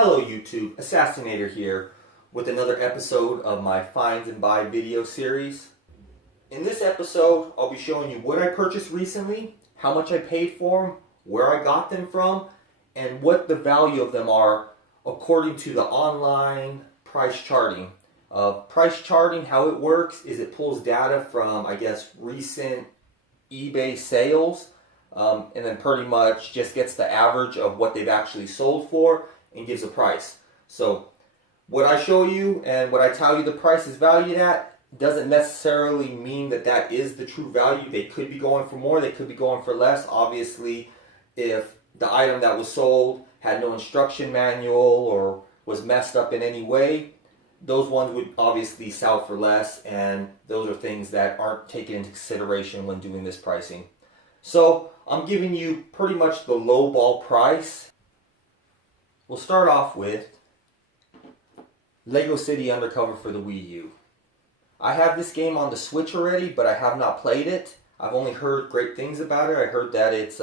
Hello YouTube, Assassinator here with another episode of my Finds and Buy video series. In this episode, I'll be showing you what I purchased recently, how much I paid for them, where I got them from, and what the value of them are according to the online price charting. Price charting, how it works is it pulls data from, recent eBay sales, and then pretty much just gets the average of what they've actually sold for and gives a price. So what I show you and what I tell you the price is valued at doesn't necessarily mean that that is the true value. They could be going for more, they could be going for less. Obviously, if the item that was sold had no instruction manual or was messed up in any way, those ones would obviously sell for less, and those are things that aren't taken into consideration when doing this pricing. So I'm giving you pretty much the low ball price. We'll start off with Lego City Undercover for the WiiU. I have this game on the Switch already, but I have not played it. I've only heard great things about it. I heard that it's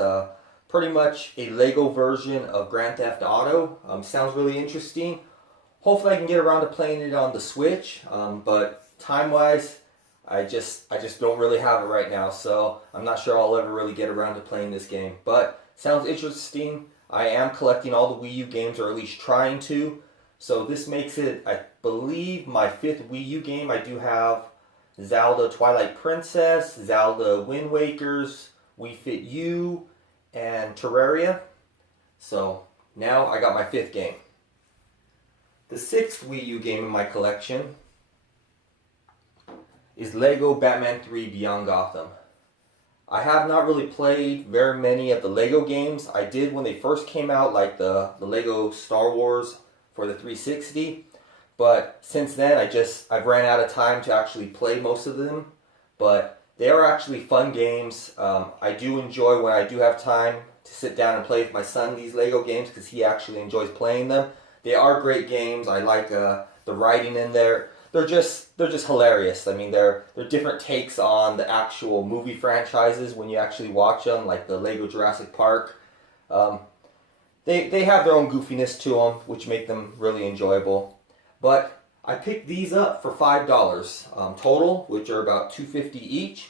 pretty much a Lego version of Grand Theft Auto. Sounds really interesting. Hopefully I can get around to playing it on the Switch, but time-wise, I just don't really have it right now, so I'm not sure I'll ever really get around to playing this game. But sounds interesting. I am collecting all the Wii U games, or at least trying to. So this makes it, I believe, my 5th Wii U game. I do have Zelda Twilight Princess, Zelda Wind Wakers, Wii Fit U, and Terraria. So now I got my 5th game. The 6th Wii U game in my collection is Lego Batman 3 Beyond Gotham. I have not really played very many of the Lego games. I did when they first came out, like the Lego Star Wars for the 360. But since then, I've ran out of time to actually play most of them. But they are actually fun games. I do enjoy when I do have time to sit down and play with my son these Lego games, because he actually enjoys playing them. They are great games. I like the writing in there. They're just hilarious. I mean, they're different takes on the actual movie franchises when you actually watch them, like the Lego Jurassic Park. They have their own goofiness to them, which make them really enjoyable. But I picked these up for $5 total, which are about $2.50 each.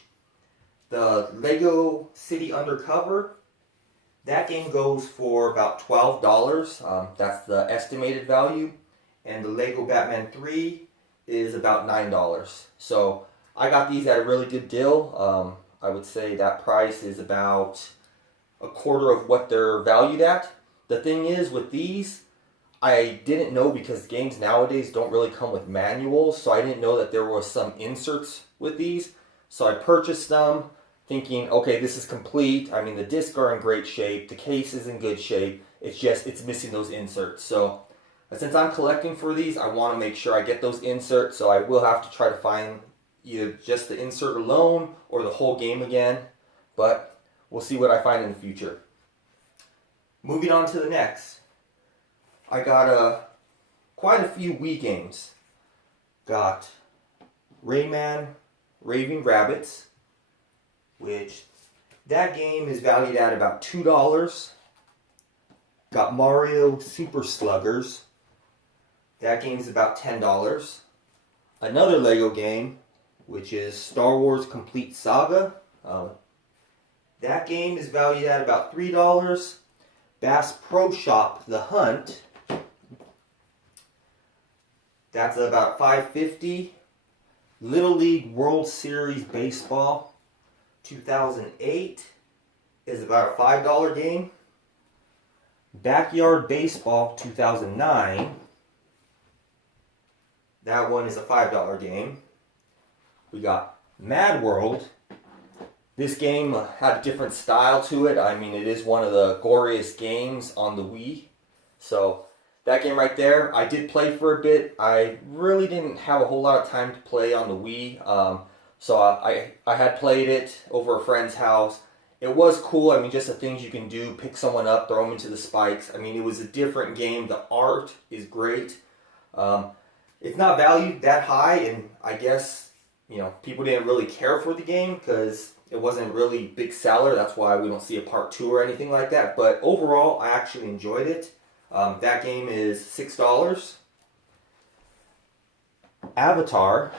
The Lego City Undercover, that game goes for about $12. That's the estimated value. And the Lego Batman 3 is about $9. So I got these at a really good deal. I would say that price is about a quarter of what they're valued at. The thing is, with these, I didn't know, because games nowadays don't really come with manuals, so I didn't know that there were some inserts with these. So I purchased them thinking, okay, this is complete. I mean, the discs are in great shape, the case is in good shape, it's missing those inserts. So since I'm collecting for these, I want to make sure I get those inserts, so I will have to try to find either just the insert alone or the whole game again, but we'll see what I find in the future. Moving on to the next, I got quite a few Wii games. Got Rayman, Raving, Rabbids, which that game is valued at about $2. Got Mario Super Sluggers. That game's about $10. Another Lego game, which is Star Wars Complete Saga. That game is valued at about $3. Bass Pro Shop The Hunt, that's about $5.50. Little League World Series Baseball 2008 is about a $5 game. Backyard Baseball 2009, that one is a $5 game. We got Mad World. This game had a different style to it. I mean, it is one of the goriest games on the Wii. So that game right there, I did play for a bit. I really didn't have a whole lot of time to play on the Wii. So I had played it over a friend's house. It was cool. I mean, just the things you can do, pick someone up, throw them into the spikes. I mean, it was a different game. The art is great. It's not valued that high, and I guess, people didn't really care for the game because it wasn't really a big seller. That's why we don't see a part 2 or anything like that. But overall, I actually enjoyed it. That game is $6. Avatar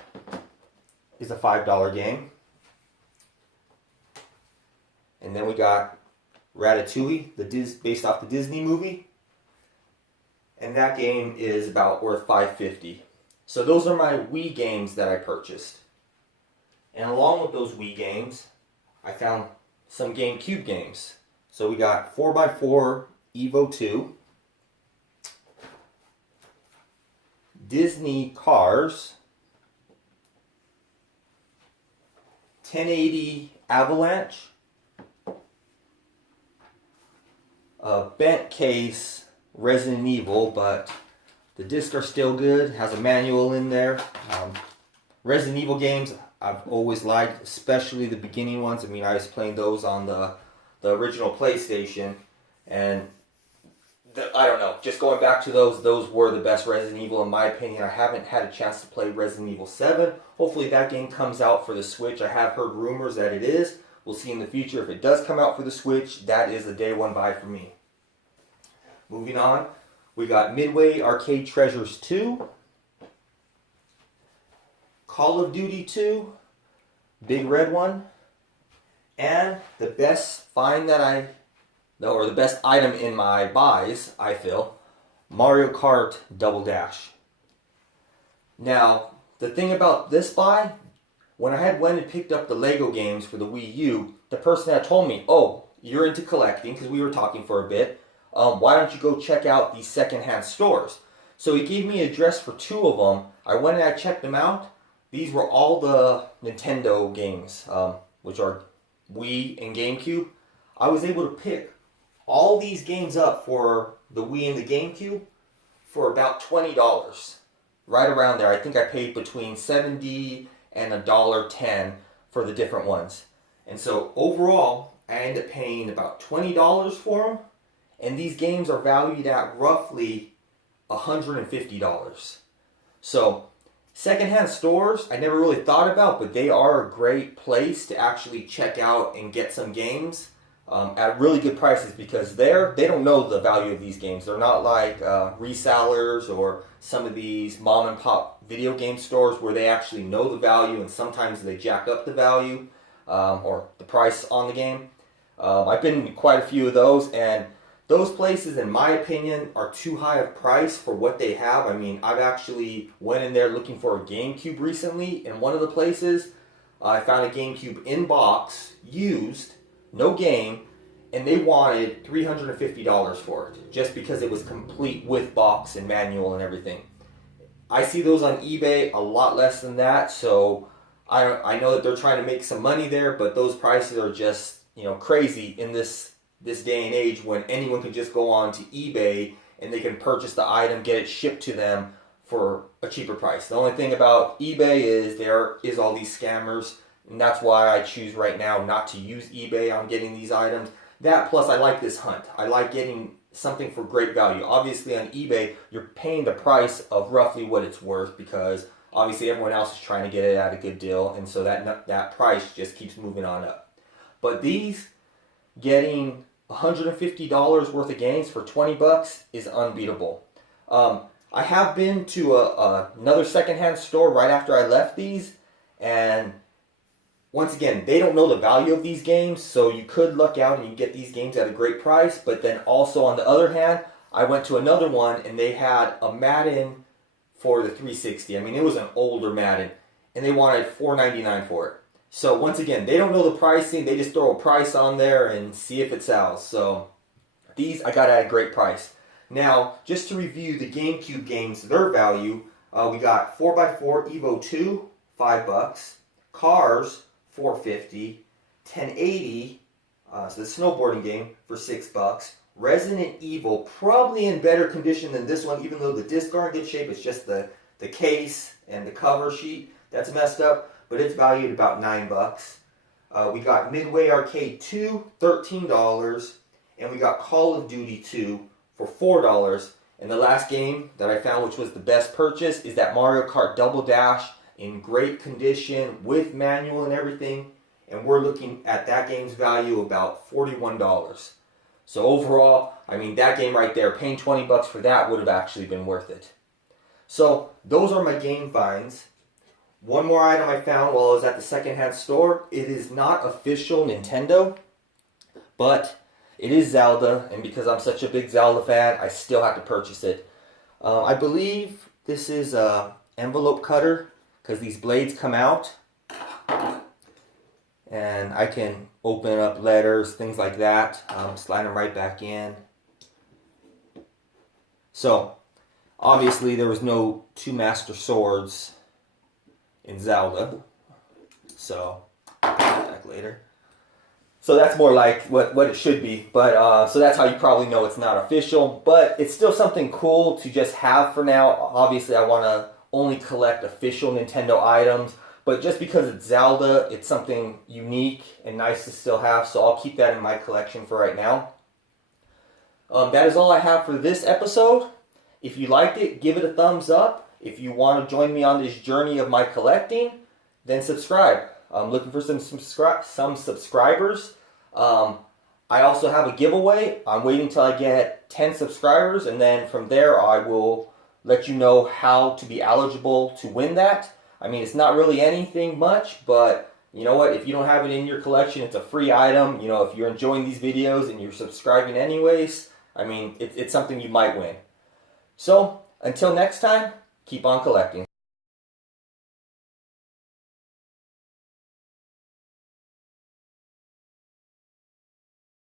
is a $5 game. And then we got Ratatouille, based off the Disney movie. And that game is about worth $5.50. So those are my Wii games that I purchased. And along with those Wii games, I found some GameCube games. So we got 4x4 Evo 2, Disney Cars, 1080 Avalanche, a bent case Resident Evil, but the discs are still good, has a manual in there. Resident Evil games I've always liked, especially the beginning ones. I mean, I was playing those on the original PlayStation, and I don't know, just going back to those were the best Resident Evil in my opinion. I haven't had a chance to play Resident Evil 7. Hopefully that game comes out for the Switch. I have heard rumors that it is. We'll see in the future. If it does come out for the Switch, that is a day one buy for me. Moving on, we got Midway Arcade Treasures 2, Call of Duty 2, Big Red one, and the best find that or the best item in my buys, I feel, Mario Kart Double Dash. Now, the thing about this buy, when I had went and picked up the Lego games for the Wii U, the person had told me, oh, you're into collecting, because we were talking for a bit, why don't you go check out these secondhand stores? So he gave me an address for 2 of them. I went and I checked them out. These were all the Nintendo games, which are Wii and GameCube. I was able to pick all these games up for the Wii and the GameCube for about $20. Right around there. I think I paid between $70 and $1.10 for the different ones. And so overall, I ended up paying about $20 for them. And these games are valued at roughly $150. So secondhand stores, I never really thought about, but they are a great place to actually check out and get some games at really good prices, because they don't know the value of these games. They're not like resellers or some of these mom and pop video game stores where they actually know the value, and sometimes they jack up the value or the price on the game. I've been in quite a few of those, and those places, in my opinion, are too high of price for what they have. I mean, I've actually went in there looking for a GameCube recently. In one of the places, I found a GameCube in box, used, no game, and they wanted $350 for it, just because it was complete with box and manual and everything. I see those on eBay a lot less than that, so I know that they're trying to make some money there, but those prices are just, crazy in this day and age when anyone can just go on to eBay and they can purchase the item, get it shipped to them for a cheaper price. The only thing about eBay is there is all these scammers, and that's why I choose right now not to use eBay on getting these items. That plus I like this hunt. I like getting something for great value. Obviously on eBay, you're paying the price of roughly what it's worth, because obviously everyone else is trying to get it at a good deal, and so that price just keeps moving on up. But these, getting $150 worth of games for $20 is unbeatable. I have been to another secondhand store right after I left these, and once again, they don't know the value of these games, so you could luck out and you get these games at a great price. But then also on the other hand, I went to another one and they had a Madden for the 360. I mean, it was an older Madden, and they wanted $4.99 for it. So once again, they don't know the pricing. They just throw a price on there and see if it sells. So these I got at a great price. Now, just to review the GameCube games, their value, we got 4x4 Evo 2, $5. Cars, $4.50. 1080, so the snowboarding game, for $6. Resident Evil, probably in better condition than this one, even though the discs are in good shape. It's just the case and the cover sheet that's messed up, but it's valued about $9. We got Midway Arcade 2, $13, and we got Call of Duty 2 for $4. And the last game that I found, which was the best purchase, is that Mario Kart Double Dash in great condition with manual and everything, and we're looking at that game's value about $41. So overall, I mean, that game right there, paying 20 bucks for that would have actually been worth it. So those are my game finds. One more item I found while I was at the secondhand store. It is not official Nintendo, but it is Zelda, and because I'm such a big Zelda fan, I still have to purchase it. I believe this is a envelope cutter, because these blades come out, and I can open up letters, things like that, slide them right back in. So, obviously there was no two Master Swords in Zelda, so back later. So that's more like what it should be, but so that's how you probably know it's not official, but it's still something cool to just have for now. Obviously I want to only collect official Nintendo items, but just because it's Zelda, it's something unique and nice to still have, so I'll keep that in my collection for right now. That is all I have for this episode. If you liked it, give it a thumbs up. If you want to join me on this journey of my collecting, then subscribe. I'm looking for some subscribers. I also have a giveaway. I'm waiting till I get 10 subscribers, and then from there I will let you know how to be eligible to win that. I mean, it's not really anything much, but you know what? If you don't have it in your collection, it's a free item. You know, if you're enjoying these videos and you're subscribing anyways, I mean, it's something you might win. So, until next time, keep on collecting.